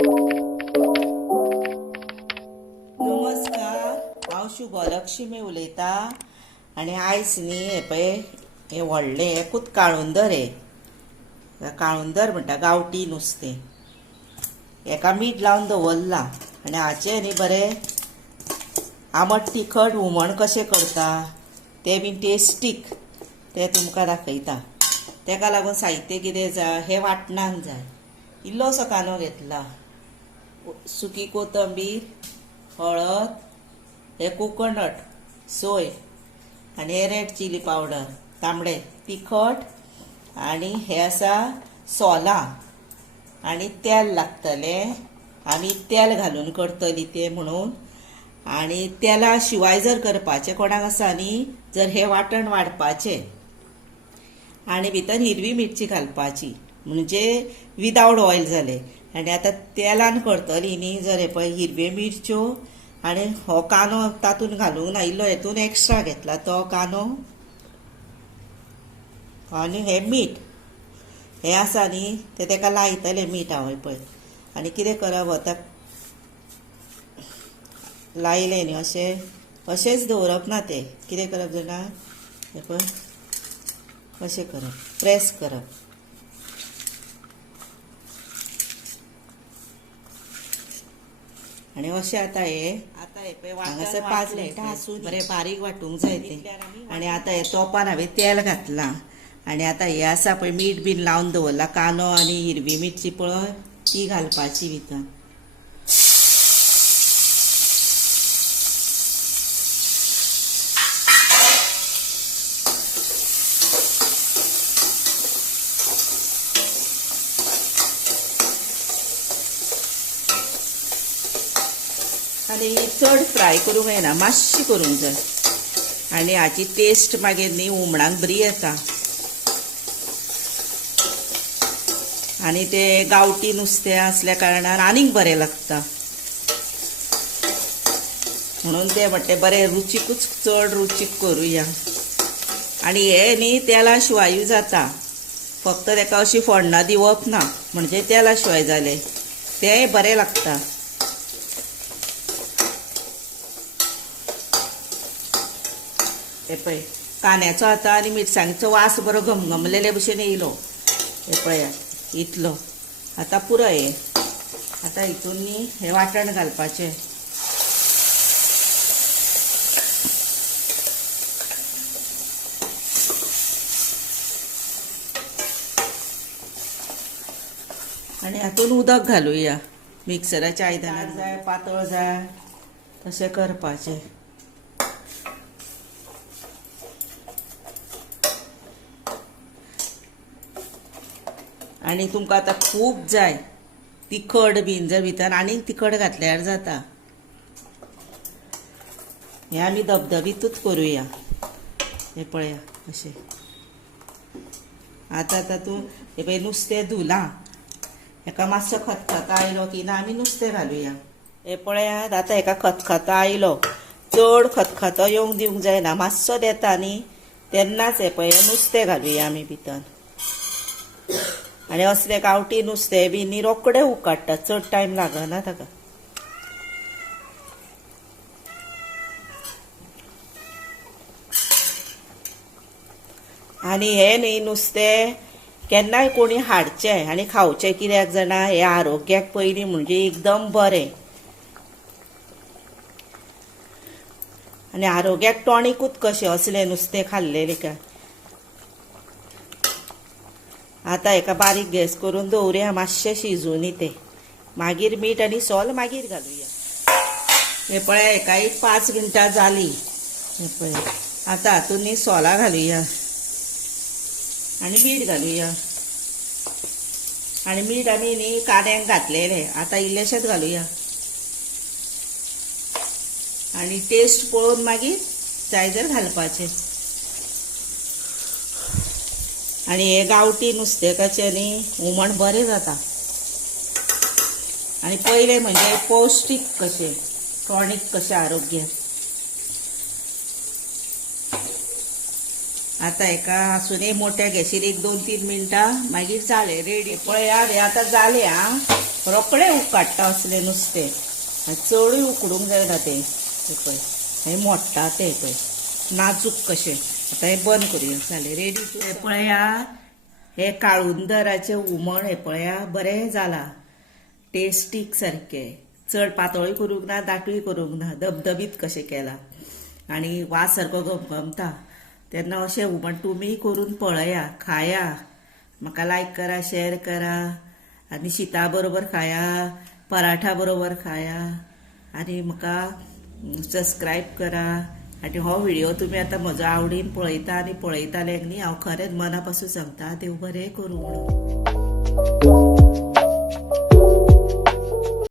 नमस्कार, हांव शुभलक्ष्मी उलयतां आनी आयज न्ही हे पळय हे व्हडले एकूच काळुंदर काळुंदर म्हणटा गांवठी नुस्तें हेका मीठ लावन दवरलां आनी हाचें न्ही बरें आमट तिखट हुमण कशें करता तें बीन टेस्टीक तें तुमकां दाखयता। तेका लागून साहित्य कितें जाय हे वांटणाक जाय। इल्लोसो कांदो घेतला, सुकी कोथंबीर, हळद, हे कोकोनट, सोय आनी हे रेड चिली पावडर, तांबडे तिखट आनी हे आसा सोलां आनी तेल लागतलें। आमी तेल घालून करतलीं तें म्हणून। आनी तेला शिवाय जर करपाचें कोणाक आसा न्ही जर हे वाटण वाडपाचें आनी भितर हिरवी मिरची घालपाची म्हणजे विदावट ऑयल जालें। आनी आतां तेलान करतलीं न्ही जर हे पळय हिरव्यो मिरच्यो आनी हो कांदो तातूंत घालूंक ना, इल्लो हेतून एक्स्ट्रा घेतला तो कांदो आनी हे मीठ हे आसा न्ही ते तेका लायतलें मीठ हांव पळय। आनी कितें करप आतां लायलें न्ही अशेंच दवरप ना, तें कितें करप जाणा हे पळय अशें करप, प्रेस करप आनी अशें आतां हे पळय हांगासर 5 मिनटां आसूं बरें बारीक वांटूंक जाय तें। आनी आतां हे तोपान हांवें तेल घातलां आनी आतां हे आसा पळय मीठ बीन लावन दवरला कांदो आनी हिरवी मिरची पळय ती घालपाची भितर। आनी चड फ्राय करूंक जायना, मातशी करूंक जाय आनी हाची टेस्ट मागीर न्ही हुमणाक बरी येता। आनी ते गांवठी नुस्तें आसल्या कारणान आनीक बरें लागता म्हणून ते म्हणटे बरें रुचीकूच चड रुचीक करुया। आनी हे न्ही तेला शिवायूय जाता, फक्त तेका अशी फोडणां दिवप ना म्हणजे तेला शिवाय जालें तेंय बरें लागता। हे पळय कांद्याचो आतां आनी मिरसांगेचो वास बरो घमघमलेले भशेन येयलो। हे पळया इतलो आतां पुराय हे आतां हितून न्ही हे वाटण घालपाचें। आनी हातून उदक घालुया, मिक्सराच्या आयदनार जाय पातळ जाय तशें करपाचें। आनी तुमकां आतां खूब जाय तिखट बीन जर भितर आनीक तिखट घातल्यार जाता। हे आमी धबधबीतूच करुया। हे पळया अशें आतां तातूंत हे पळय नुस्तें धुलां, हेका मातसो खतखतो आयलो की ना आमी नुस्तें घालुया। हे पळयात आतां हेका खतखतो आयलो, चड खतखतो येवंक दिवंक जायना, मातसो देता न्ही तेन्नाच हे पळय नुस्तें घालुया आमी भितर। आनी असलें गांवठी नुस्तें बी न्ही रोखडें उकडटा, चड टायम लागना ताका। आनी हे न्ही नुस्तें केन्नाय कोणी हाडचें आनी खावचें, कित्याक जाणा हे आरोग्याक पयलीं म्हणजे एकदम बरें आनी आरोग्याक टॉनिकूच कशें असलें नुस्तें खाल्लेलें काय। आतां हेका बारीक गॅस करून दवरुया, मातशें शिजूनी तें मागीर मीठ आनी सोल मागीर घालुया। हे पळय हेका एक 5 मिनटां जालीं। हे पळय आतां हातून न्ही सोलां घालुया आनी मीठ घालुया। आनी मीठ आमी न्ही कांद्यांक घातलेलें, आतां इल्लेशेंच घालुया आनी टेस्ट पळोवन मागीर जाय जर घालपाचें। आनी हे गांवठी नुस्तेकाचें न्ही हुमण बरें जाता आनी पयलें म्हणजे पौश्टीक कशें, टॉनीक कशें आरोग्याक। आता एका आसुनी मोठ्या गॅसीर 1-2-3 मिनटां मागीर जालें रेडी। पळयात हे आतां जालें आं, रोकडे उकडटा असले नुस्तें चडूय उकडूंक जायना तें पळय हे मोडटा तें पळय नाजूक कशें आतां हें बंद करुया जालें रेडी हे पळया हे काळुंदराचें हुमण हे पळया बरें जालां टेस्टीक सारकें चड पातळूय करूंक ना दाटूय करूंक ना धबधबीत कशें केलां आनी वास सारको घमघमता तेन्ना अशें हुमण तुमी करून पळया खाया म्हाका लायक करा शेअर करा आनी शीता बरोबर खाया पराठा बरोबर खाया आनी म्हाका सबस्क्रायब करा आनी हो व्हिडिओ तुमी आतां म्हजो आवडीन पळयता आनी पळयताले न्ही हांव खरेंच मना पासून सांगता देव बरें करूं म्हणून